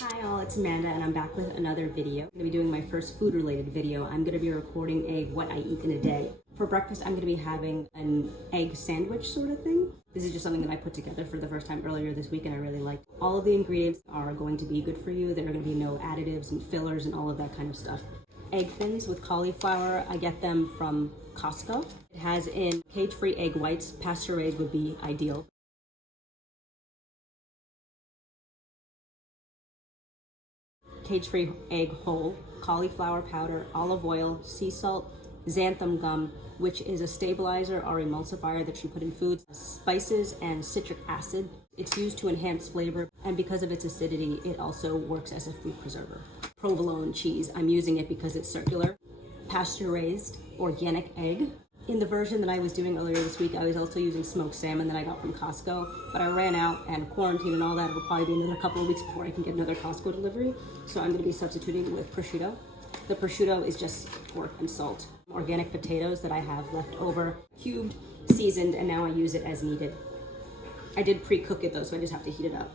Hi all, it's Amanda and I'm back with another video. I'm going to be doing my first food related video. I'm going to be recording what I eat in a day. For breakfast, I'm going to be having an egg sandwich sort of thing. This is just something that I put together for the first time earlier this week and I really liked. All of the ingredients are going to be good for you. There are going to be no additives and fillers and all of that kind of stuff. Egg fins with cauliflower, I get them from Costco. It has in cage-free egg whites. Pasture-raised would be ideal. Cage-free egg whole, cauliflower powder, olive oil, sea salt, xanthan gum, which is a stabilizer or emulsifier that you put in foods, spices, and citric acid. It's used to enhance flavor, and because of its acidity, it also works as a food preserver. Provolone cheese, I'm using it because it's circular. Pasture-raised organic egg. In the version that I was doing earlier this week, I was also using smoked salmon that I got from Costco, but I ran out and quarantine and all that. It'll probably be another couple of weeks before I can get another Costco delivery. So I'm going to be substituting with prosciutto. The prosciutto is just pork and salt. Organic potatoes that I have left over, cubed, seasoned, and now I use it as needed. I did pre-cook it though, so I just have to heat it up.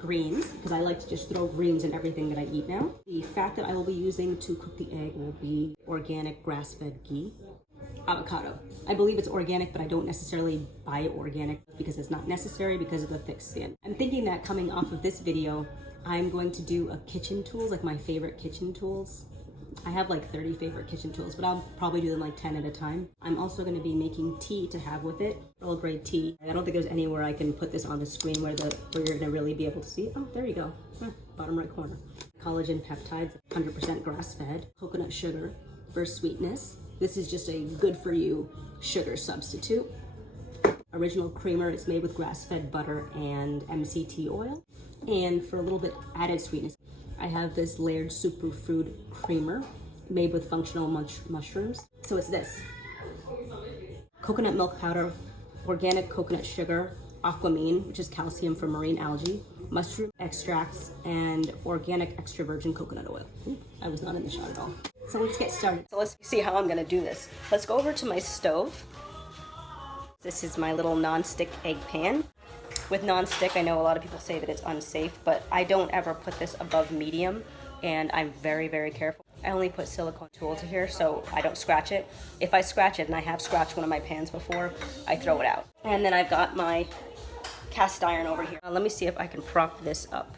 Greens, because I like to just throw greens in everything that I eat now. The fat that I will be using to cook the egg will be organic grass-fed ghee. Avocado. I believe it's organic, but I don't necessarily buy it organic because it's not necessary because of the thick skin. I'm thinking that coming off of this video, I'm going to do a kitchen tools, like my favorite kitchen tools. I have like 30 favorite kitchen tools, but I'll probably do them like 10 at a time. I'm also going to be making tea to have with it, Earl Grey tea. I don't think there's anywhere I can put this on the screen where you're going to really be able to see. Oh, there you go. Bottom right corner. Collagen peptides, 100% grass-fed. Coconut sugar for sweetness. This is just a good for you sugar substitute. Original creamer is made with grass-fed butter and MCT oil. And for a little bit added sweetness, I have this Laird superfood creamer made with functional mushrooms. So it's this: coconut milk powder, organic coconut sugar, aquamine, which is calcium for marine algae, mushroom extracts, and organic extra virgin coconut oil. I was not in the shot at all. So let's get started. So let's see how I'm gonna do this. Let's go over to my stove. This is my little non-stick egg pan. With non-stick, I know a lot of people say that it's unsafe, but I don't ever put this above medium, and I'm very, very careful. I only put silicone tools here so I don't scratch it. If I scratch it, and I have scratched one of my pans before, I throw it out. And then I've got my cast iron over here. Let me see if I can prop this up.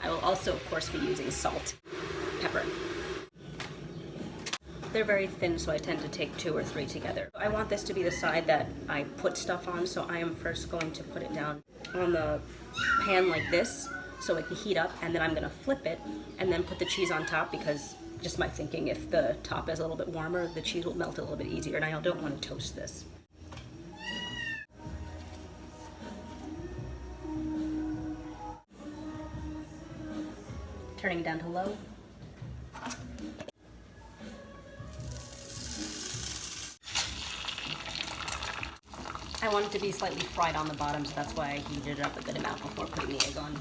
I will also, of course, be using salt, pepper. They're very thin, so I tend to take 2 or 3 together. I want this to be the side that I put stuff on, so I am first going to put it down on the pan like this so it can heat up, and then I'm gonna flip it and then put the cheese on top because just my thinking, if the top is a little bit warmer, the cheese will melt a little bit easier, and I don't want to toast this. Turning it down to low. I want it to be slightly fried on the bottom, so that's why I heated it up a good amount before putting the egg on.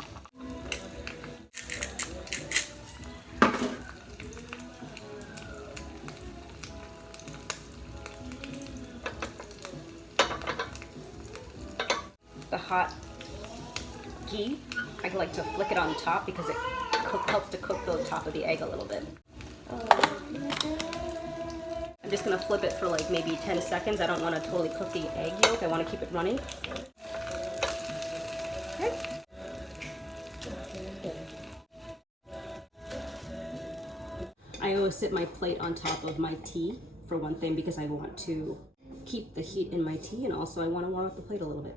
The hot ghee, I like to flick it on top because it helps to cook the top of the egg a little bit. I'm just gonna flip it for like maybe 10 seconds. I don't want to totally cook the egg yolk. I want to keep it running. Okay. I always sit my plate on top of my tea for one thing because I want to keep the heat in my tea, and also I want to warm up the plate a little bit.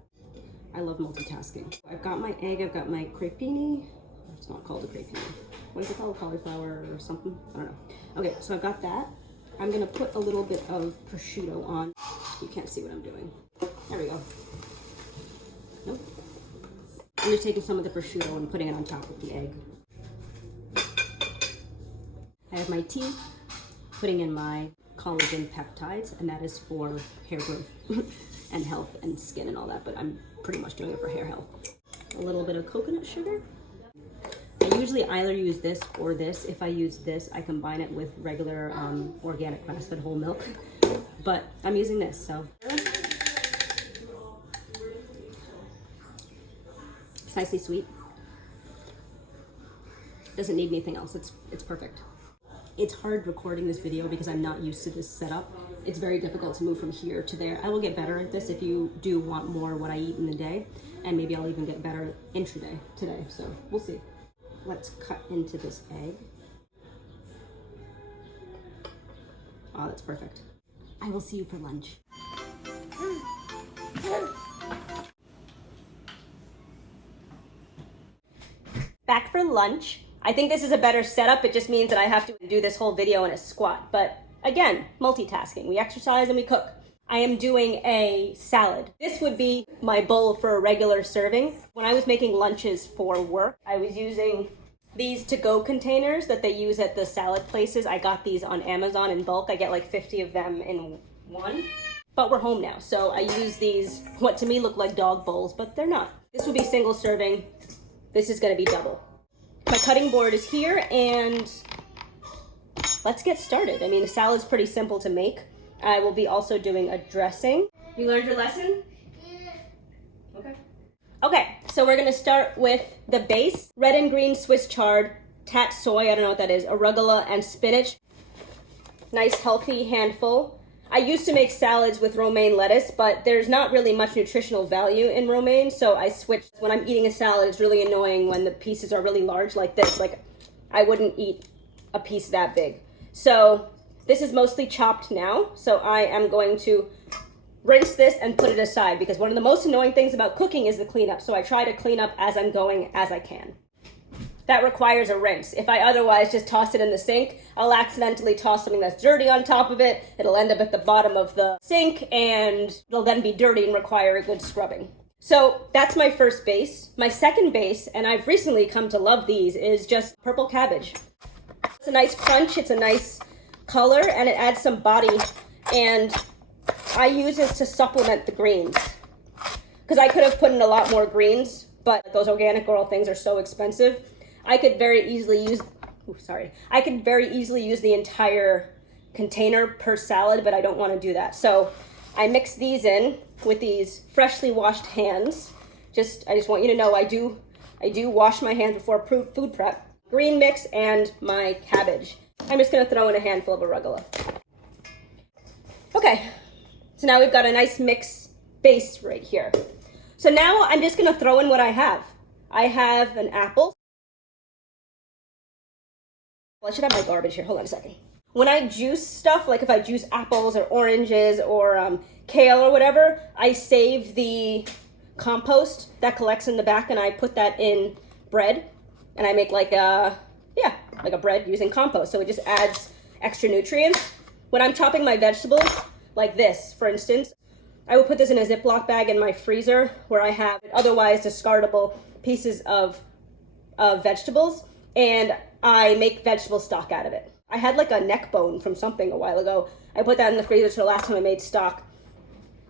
I love multitasking. I've got my egg, I've got my crepini. It's not called a crepini. What is it called? Cauliflower or something? I don't know. Okay, so I've got that. I'm gonna put a little bit of prosciutto on. You can't see what I'm doing. There we go. Nope. I'm just taking some of the prosciutto and putting it on top of the egg. I have my tea, putting in my collagen peptides, and that is for hair growth and health and skin and all that, but I'm pretty much doing it for hair health. A little bit of coconut sugar. I usually either use this or this. If I use this, I combine it with regular organic grass-fed whole milk, but I'm using this, so. It's nicely sweet. Doesn't need anything else. It's perfect. It's hard recording this video because I'm not used to this setup. It's very difficult to move from here to there. I will get better at this if you do want more what I eat in a day, and maybe I'll even get better intraday today, so we'll see. Let's cut into this egg. Oh, that's perfect. I will see you for lunch. Back for lunch. I think this is a better setup. It just means that I have to do this whole video in a squat. But again, multitasking. We exercise and we cook. I am doing a salad. This would be my bowl for a regular serving. When I was making lunches for work, I was using these to-go containers that they use at the salad places. I got these on Amazon in bulk. I get like 50 of them in one. But we're home now, so I use these, what to me look like dog bowls, but they're not. This would be single serving. This is gonna be double. My cutting board is here, and let's get started. I mean, the salad's pretty simple to make. I will be also doing a dressing. You learned your lesson? Yeah. Okay. Okay, so we're gonna start with the base. Red and green Swiss chard, tat soy, I don't know what that is, arugula, and spinach. Nice healthy handful. I used to make salads with romaine lettuce, but there's not really much nutritional value in romaine, so I switched. When I'm eating a salad, it's really annoying when the pieces are really large like this. Like, I wouldn't eat a piece that big. So this is mostly chopped now, so I am going to rinse this and put it aside, because one of the most annoying things about cooking is the cleanup, so I try to clean up as I'm going as I can. That requires a rinse. If I otherwise just toss it in the sink, I'll accidentally toss something that's dirty on top of it. It'll end up at the bottom of the sink, and it'll then be dirty and require a good scrubbing. So that's my first base. My second base, and I've recently come to love these, is just purple cabbage. It's a nice crunch, it's a nice color, and it adds some body, and I use this to supplement the greens. Because I could have put in a lot more greens, but those organic Earl things are so expensive. I could very easily use the entire container per salad, but I don't want to do that. So I mix these in with these freshly washed hands. I just want you to know I do wash my hands before food prep. Green mix and my cabbage. I'm just going to throw in a handful of arugula. Okay, so now we've got a nice mix base right here. So now I'm just going to throw in what I have. I have an apple. Well, I should have my garbage here. Hold on a second. When I juice stuff, like if I juice apples or oranges or kale or whatever, I save the compost that collects in the back and I put that in bread. And I make like a bread using compost. So it just adds extra nutrients. When I'm chopping my vegetables, like this, for instance, I will put this in a Ziploc bag in my freezer where I have otherwise discardable pieces of vegetables, and I make vegetable stock out of it. I had like a neck bone from something a while ago. I put that in the freezer, so the last time I made stock,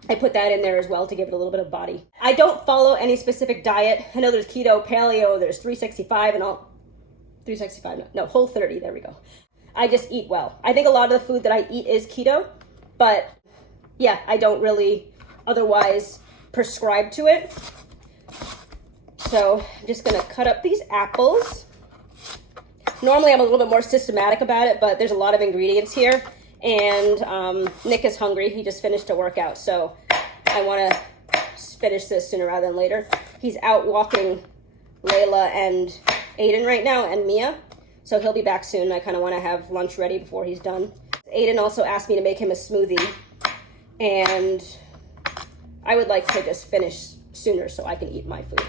I put that in there as well to give it a little bit of body. I don't follow any specific diet. I know there's keto, paleo, there's 365 and all. 365, no, Whole 30, there we go. I just eat well. I think a lot of the food that I eat is keto, but yeah, I don't really otherwise prescribe to it. So I'm just gonna cut up these apples. Normally I'm a little bit more systematic about it, but there's a lot of ingredients here, and Nick is hungry. He just finished a workout, so I want to finish this sooner rather than later. He's out walking Layla and Aiden right now, and Mia, so he'll be back soon. I kind of want to have lunch ready before he's done. Aiden also asked me to make him a smoothie, and I would like to just finish sooner so I can eat my food.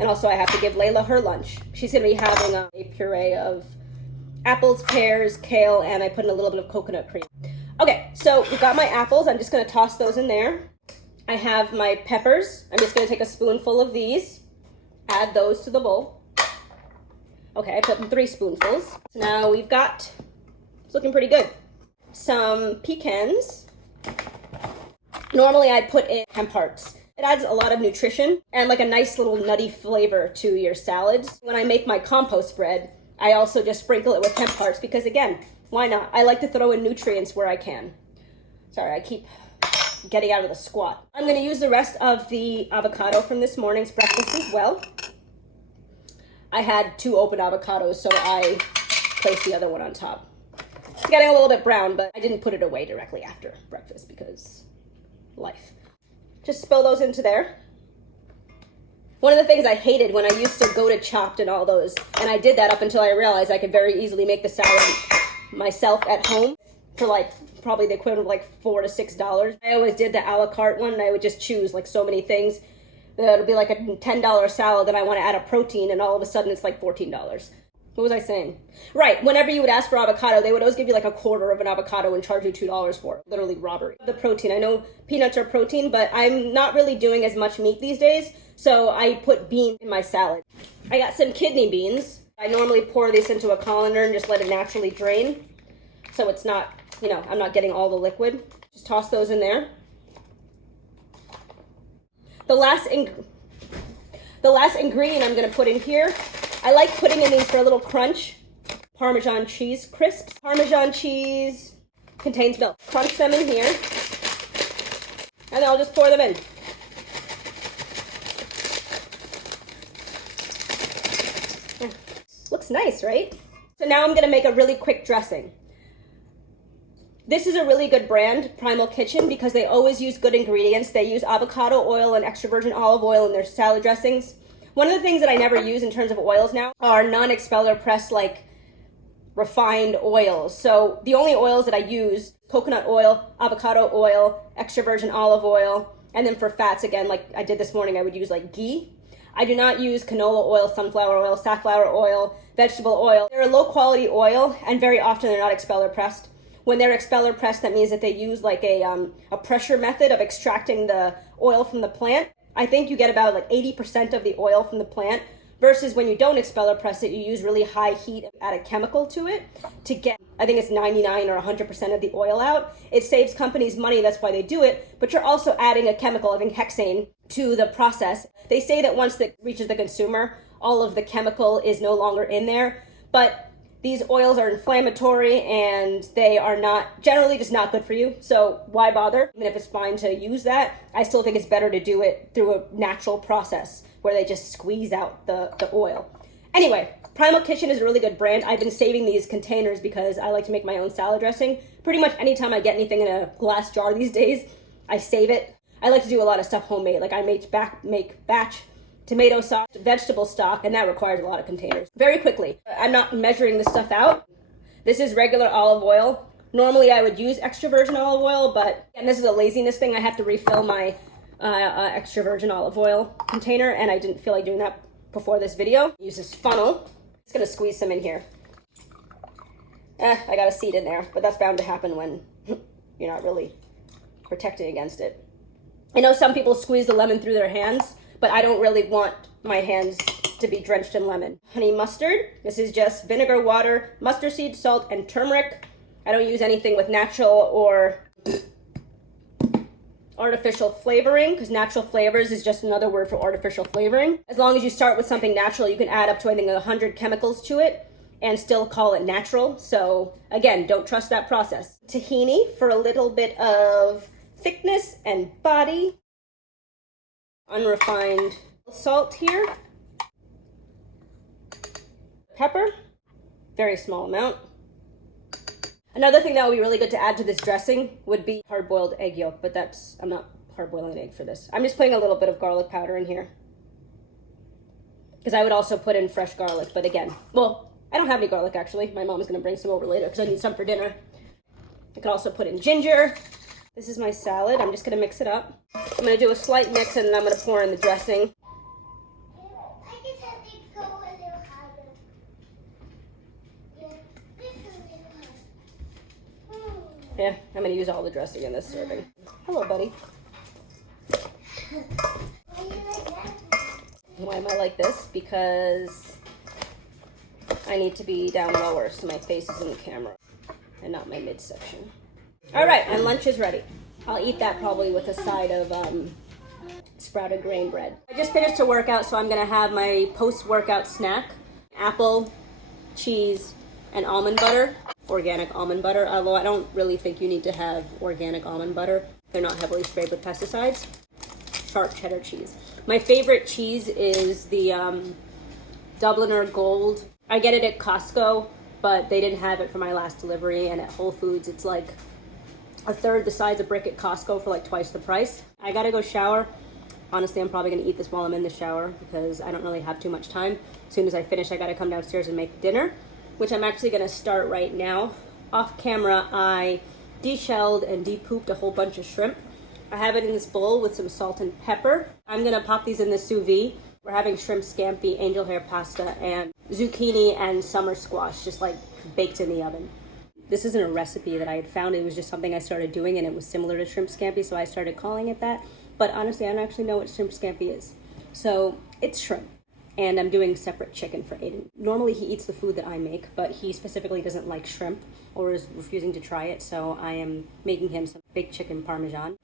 And also I have to give Layla her lunch. She's going to be having a puree of apples, pears, kale, and I put in a little bit of coconut cream. Okay, so we've got my apples. I'm just going to toss those in there. I have my peppers. I'm just going to take a spoonful of these, add those to the bowl. Okay, I put in 3 spoonfuls. So now we've got, it's looking pretty good, some pecans. Normally I put in hemp hearts. It adds a lot of nutrition and like a nice little nutty flavor to your salads. When I make my compost bread, I also just sprinkle it with hemp hearts because, again, why not? I like to throw in nutrients where I can. Sorry, I keep getting out of the squat. I'm going to use the rest of the avocado from this morning's breakfast as well. I had 2 open avocados, so I placed the other one on top. It's getting a little bit brown, but I didn't put it away directly after breakfast because life. Just spill those into there. One of the things I hated when I used to go to Chopped and all those, and I did that up until I realized I could very easily make the salad myself at home for like probably the equivalent of like $4 to $6. I always did the a la carte one, and I would just choose like so many things. It'll be like a $10 salad, and I want to add a protein, and all of a sudden it's like $14. What was I saying? Right, whenever you would ask for avocado, they would always give you like a quarter of an avocado and charge you $2 for it. Literally robbery. The protein, I know peanuts are protein, but I'm not really doing as much meat these days, so I put beans in my salad. I got some kidney beans. I normally pour this into a colander and just let it naturally drain, so it's not, you know, I'm not getting all the liquid. Just toss those in there. The last ingredient I'm going to put in here, I like putting in these for a little crunch. Parmesan cheese crisps. Parmesan cheese contains milk. Crunch them in here, and then I'll just pour them in. Looks nice, right? So now I'm going to make a really quick dressing. This is a really good brand, Primal Kitchen, because they always use good ingredients. They use avocado oil and extra virgin olive oil in their salad dressings. One of the things that I never use in terms of oils now are non-expeller pressed, like refined oils. So the only oils that I use, coconut oil, avocado oil, extra virgin olive oil, and then for fats, again, like I did this morning, I would use like ghee. I do not use canola oil, sunflower oil, safflower oil, vegetable oil. They're a low quality oil, and very often they're not expeller pressed. When they're expeller pressed, that means that they use like a pressure method of extracting the oil from the plant. I think you get about like 80% of the oil from the plant, versus when you don't expeller press it, you use really high heat, add a chemical to it to get, I think it's 99 or 100% of the oil out. It saves companies money, that's why they do it, but you're also adding a chemical, I think hexane, to the process. They say that once it reaches the consumer, all of the chemical is no longer in there, but these oils are inflammatory and they are not, generally just not good for you. So why bother? Even if it's fine to use that, I still think it's better to do it through a natural process where they just squeeze out the oil. Anyway, Primal Kitchen is a really good brand. I've been saving these containers because I like to make my own salad dressing. Pretty much anytime I get anything in a glass jar these days, I save it. I like to do a lot of stuff homemade. Like I make batch tomato sauce, vegetable stock, and that requires a lot of containers. Very quickly, I'm not measuring this stuff out. This is regular olive oil. Normally I would use extra virgin olive oil, but, and this is a laziness thing, I have to refill my extra virgin olive oil container, and I didn't feel like doing that before this video. Use this funnel. It's gonna squeeze some in here. I got a seed in there, but that's bound to happen when you're not really protecting against it. I know some people squeeze the lemon through their hands, but I don't really want my hands to be drenched in lemon. Honey mustard. This is just vinegar, water, mustard seed, salt, and turmeric. I don't use anything with natural or artificial flavoring, because natural flavors is just another word for artificial flavoring. As long as you start with something natural, you can add up to, I think, 100 chemicals to it and still call it natural. So again, don't trust that process. Tahini for a little bit of thickness and body. Unrefined salt here. Pepper, very small amount. Another thing that would be really good to add to this dressing would be hard-boiled egg yolk, but I'm not hard-boiling an egg for this. I'm just putting a little bit of garlic powder in here, because I would also put in fresh garlic, but again, well, I don't have any garlic actually. My mom's gonna bring some over later because I need some for dinner. I could also put in ginger. This is my salad. I'm just gonna mix it up. I'm gonna do a slight mix and then I'm gonna pour in the dressing. Yeah, I'm gonna use all the dressing in this serving. Hello, buddy. Why am I like this? Because I need to be down lower so my face is in the camera and not my midsection. All right, and lunch is ready. I'll eat that probably with a side of sprouted grain bread. I just finished a workout, so I'm gonna have my post-workout snack. Apple, cheese, and almond butter. Organic almond butter, although I don't really think you need to have organic almond butter. They're not heavily sprayed with pesticides. Sharp cheddar cheese. My favorite cheese is the Dubliner Gold. I get it at Costco, but they didn't have it for my last delivery, and at Whole Foods it's like a third the size of brick at Costco for like twice the price. I gotta go shower. Honestly, I'm probably gonna eat this while I'm in the shower because I don't really have too much time. As soon as I finish, I gotta come downstairs and make dinner, which I'm actually gonna start right now. Off camera, I de-shelled and de-pooped a whole bunch of shrimp. I have it in this bowl with some salt and pepper. I'm gonna pop these in the sous vide. We're having shrimp scampi, angel hair pasta, and zucchini and summer squash, just like baked in the oven. This isn't a recipe that I had found. It was just something I started doing, and it was similar to shrimp scampi, so I started calling it that. But honestly, I don't actually know what shrimp scampi is. So it's shrimp, and I'm doing separate chicken for Aiden. Normally he eats the food that I make, but he specifically doesn't like shrimp or is refusing to try it, so I am making him some baked chicken Parmesan.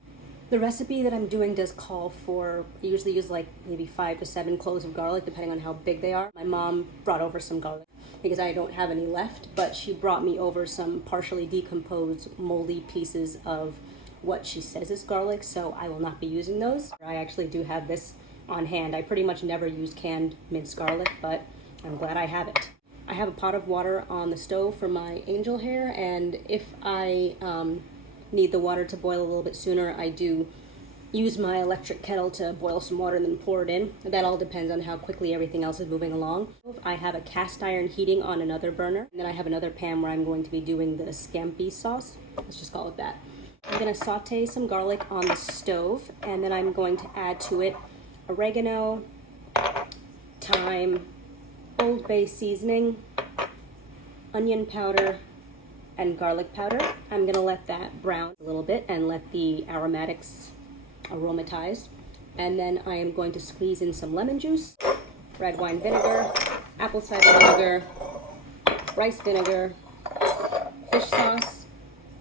The recipe that I'm doing does call for, I usually use like maybe 5 to 7 cloves of garlic, depending on how big they are. My mom brought over some garlic because I don't have any left, but she brought me over some partially decomposed, moldy pieces of what she says is garlic, so I will not be using those. I actually do have this on hand. I pretty much never use canned minced garlic, but I'm glad I have it. I have a pot of water on the stove for my angel hair, and if I need the water to boil a little bit sooner, I do use my electric kettle to boil some water and then pour it in. That all depends on how quickly everything else is moving along. I have a cast iron heating on another burner, and then I have another pan where I'm going to be doing the scampi sauce. Let's just call it that. I'm going to saute some garlic on the stove, and then I'm going to add to it oregano, thyme, Old Bay seasoning, onion powder, and garlic powder. I'm gonna let that brown a little bit and let the aromatics aromatize. And then I am going to squeeze in some lemon juice, red wine vinegar, apple cider vinegar, rice vinegar, fish sauce,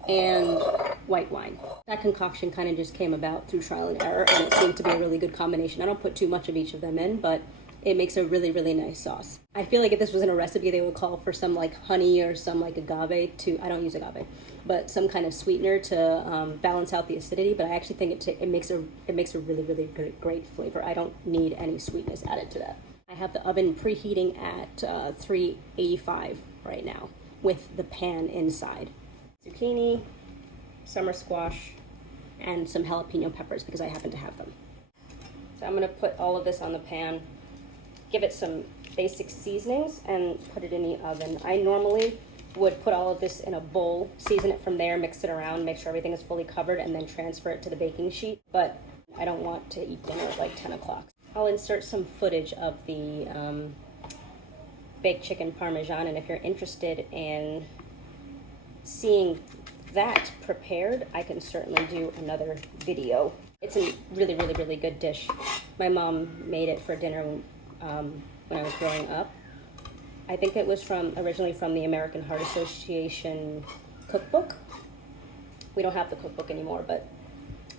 and white wine. That concoction kind of just came about through trial and error, and it seemed to be a really good combination. I don't put too much of each of them in, but it makes a really, really nice sauce. I feel like if this was in a recipe, they would call for some like honey or some like agave to, I don't use agave, but some kind of sweetener to balance out the acidity. But I actually think it makes a really, really great flavor. I don't need any sweetness added to that. I have the oven preheating at 385 right now with the pan inside. Zucchini, summer squash, and some jalapeno peppers because I happen to have them. So I'm gonna put all of this on the pan, give it some basic seasonings, and put it in the oven. I normally would put all of this in a bowl, season it from there, mix it around, make sure everything is fully covered, and then transfer it to the baking sheet. But I don't want to eat dinner at like 10 o'clock. I'll insert some footage of the baked chicken Parmesan, and if you're interested in seeing that prepared, I can certainly do another video. It's a really, really, really good dish. My mom made it for dinner when I was growing up. I think it was originally from the American Heart Association cookbook. We don't have the cookbook anymore, but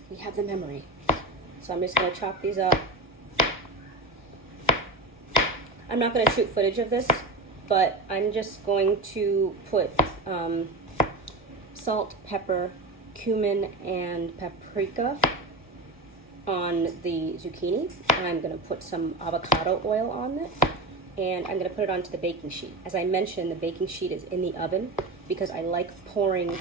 we have the memory. So I'm just gonna chop these up. I'm not gonna shoot footage of this, but I'm just going to put salt, pepper, cumin, and paprika on the zucchini. I'm going to put some avocado oil on it, and I'm going to put it onto the baking sheet. As I mentioned, the baking sheet is in the oven because I like pouring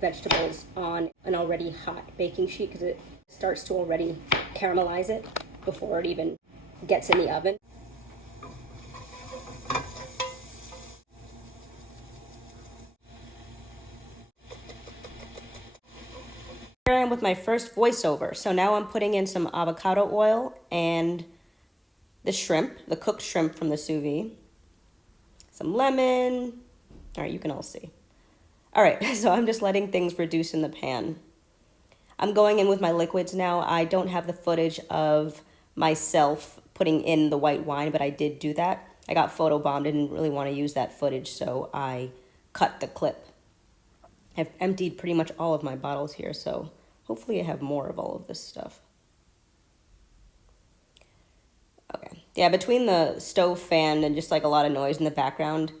vegetables on an already hot baking sheet because it starts to already caramelize it before it even gets in the oven. Here I am with my first voiceover. So now I'm putting in some avocado oil and the shrimp, the cooked shrimp from the sous vide. Some lemon. All right, you can all see. All right, so I'm just letting things reduce in the pan. I'm going in with my liquids now. I don't have the footage of myself putting in the white wine, but I did do that. I got photobombed, didn't really want to use that footage, so I cut the clip. I've emptied pretty much all of my bottles here, so hopefully I have more of all of this stuff. Okay. Yeah, between the stove fan and just like a lot of noise in the background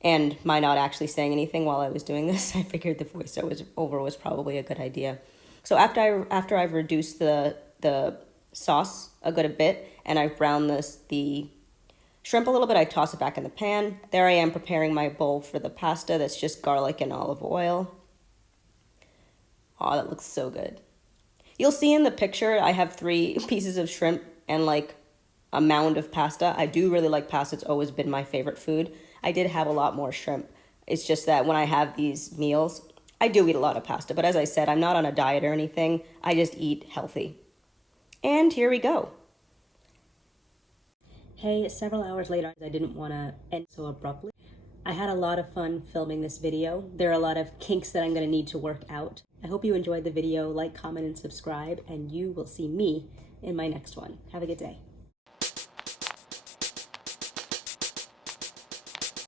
and my not actually saying anything while I was doing this, I figured the voiceover was probably a good idea. So after I've reduced the sauce a good bit, and I've browned the shrimp a little bit. I toss it back in the pan. There I am preparing my bowl for the pasta. That's just garlic and olive oil. Oh, that looks so good. You'll see in the picture I have 3 pieces of shrimp and like a mound of pasta. I do really like pasta. It's always been my favorite food. I did have a lot more shrimp. It's just that when I have these meals, I do eat a lot of pasta. But as I said, I'm not on a diet or anything. I just eat healthy. And here we go. Hey, several hours later, I didn't want to end so abruptly. I had a lot of fun filming this video. There are a lot of kinks that I'm going to need to work out. I hope you enjoyed the video. Like, comment, and subscribe, and you will see me in my next one. Have a good day.